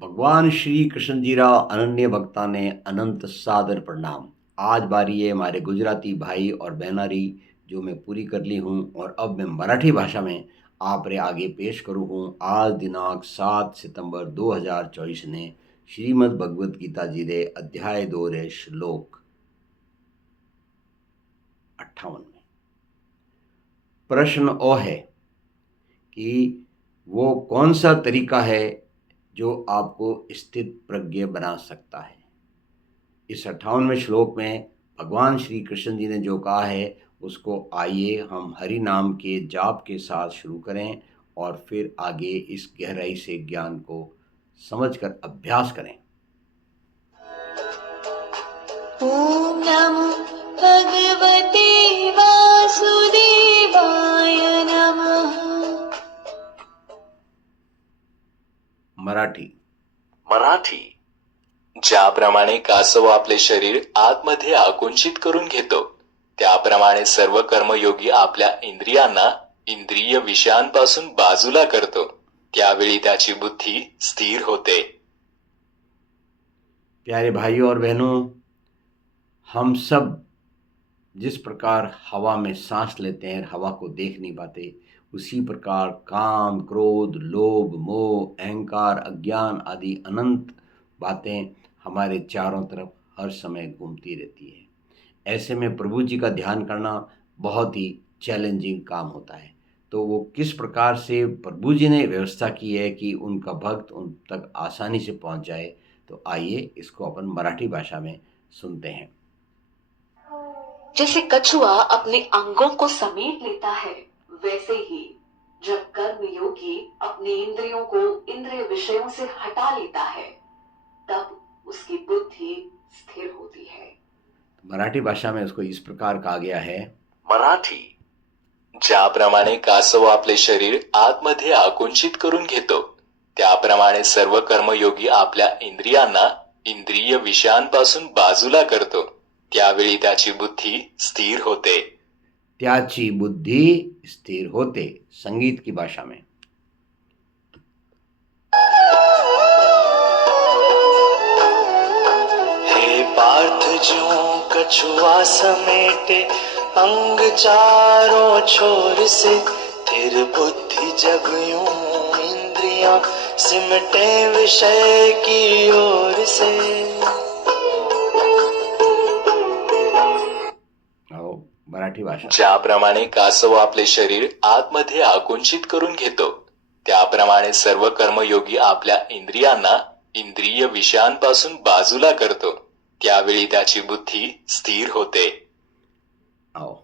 भगवान श्री कृष्णजीराव अनन्य भक्ता ने अनंत सादर प्रणाम। आज बारी है हमारे गुजराती भाई और बहनारी, जो मैं पूरी कर ली हूँ और अब मैं मराठी भाषा में आप रे आगे पेश करूँ हूँ। आज दिनांक सात सितंबर 2024 ने श्रीमद् भगवत गीता जी रे अध्याय दो रे श्लोक अट्ठावन में। प्रश्न ओ है कि वो कौन सा तरीका है जो आपको स्थित प्रज्ञ बना सकता है। इस अट्ठावनवें श्लोक में भगवान श्री कृष्ण जी ने जो कहा है, उसको आइए हम हरि नाम के जाप के साथ शुरू करें और फिर आगे इस गहराई से ज्ञान को समझकर अभ्यास करें। ॐ नमो भगवते मराठी। मराठी? ज्याप्रमाणे कासव आपले शरीर आतमध्ये आकुंचित करून घेतो त्याप्रमाणे सर्व कर्मयोगी आपल्या इंद्रियांना इंद्रिय विषयांपासून बाजूला करतो त्यावेळी त्याची बुद्धी स्थिर होते. प्यारे भाइयों और बहनों हम सब जिस प्रकार हवा में सांस लेते हैं हवा को देख नहीं पाते उसी प्रकार काम, क्रोध, लोभ, मोह, अहंकार, अज्ञान आदि अनंत बातें हमारे चारों तरफ़ हर समय घूमती रहती है। ऐसे में प्रभु जी का ध्यान करना बहुत ही चैलेंजिंग काम होता है। तो वो किस प्रकार से प्रभु जी ने व्यवस्था की है कि उनका भक्त उन तक आसानी से पहुँच जाए तो आइए इसको अपन मराठी भाषा में सुनते हैं। जैसे कछुआ अपने अंगों को समेट लेता है वैसे ही जब कर्म योगी अपनी इंद्रियों को इंद्रिय विषयों से हटा लेता है तब उसकी बुद्धि स्थिर होती है। मराठी भाषा में उसको इस प्रकार कहा गया है मराठी। ज्याप्रमाणे कासव आपले शरीर आतमध्ये आकुंचित करून घेतो त्याप्रमाणे सर्व कर्मयोगी आपल्या इंद्रियांना इंद्रिय विषयांपासून बाजूला करतो त्यावेळी त्याची बुद्धी स्थिर होते. त्याची बुद्धि स्थिर होते संगीत की भाषा में। हे पार्थ जो कछुआ समेटे, अंग चारों छोर से फिर बुद्धि जग इंद्रियाँ सिमटे विषय की ओर से। मराठी भाषा. ज्याप्रमाणे कासव आपले शरीर आतमध्ये आकुंचित करून घेतो त्याप्रमाणे सर्व कर्मयोगी आपल्या इंद्रियांना इंद्रिय विषयांपासून बाजूला करतो. त्यावेळी त्याची बुद्धी स्थिर होते. आओ